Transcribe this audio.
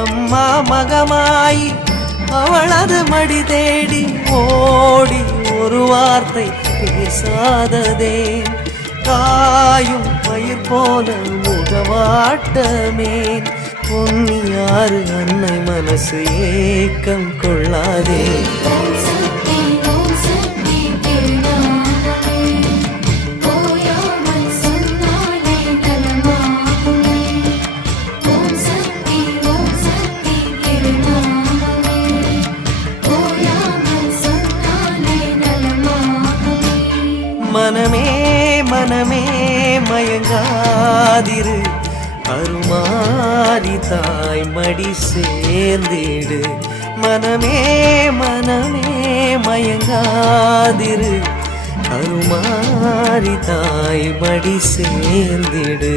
அம்மா மகமாயி அவளது மடி தேடி ஓடி ஒரு வார்த்தை பேசாததே காயும் பயிர் போல முகவாட்டமே பொன்னியாறு அன்னை மனசு ஏக்கம் கொள்ளாதே மனமே மனமே மயங்காதிரு அருமாரி தாய் மடி சேர்ந்திடு மனமே மனமே மயங்காதிரு அருமாரி தாய் மடி சேர்ந்திடு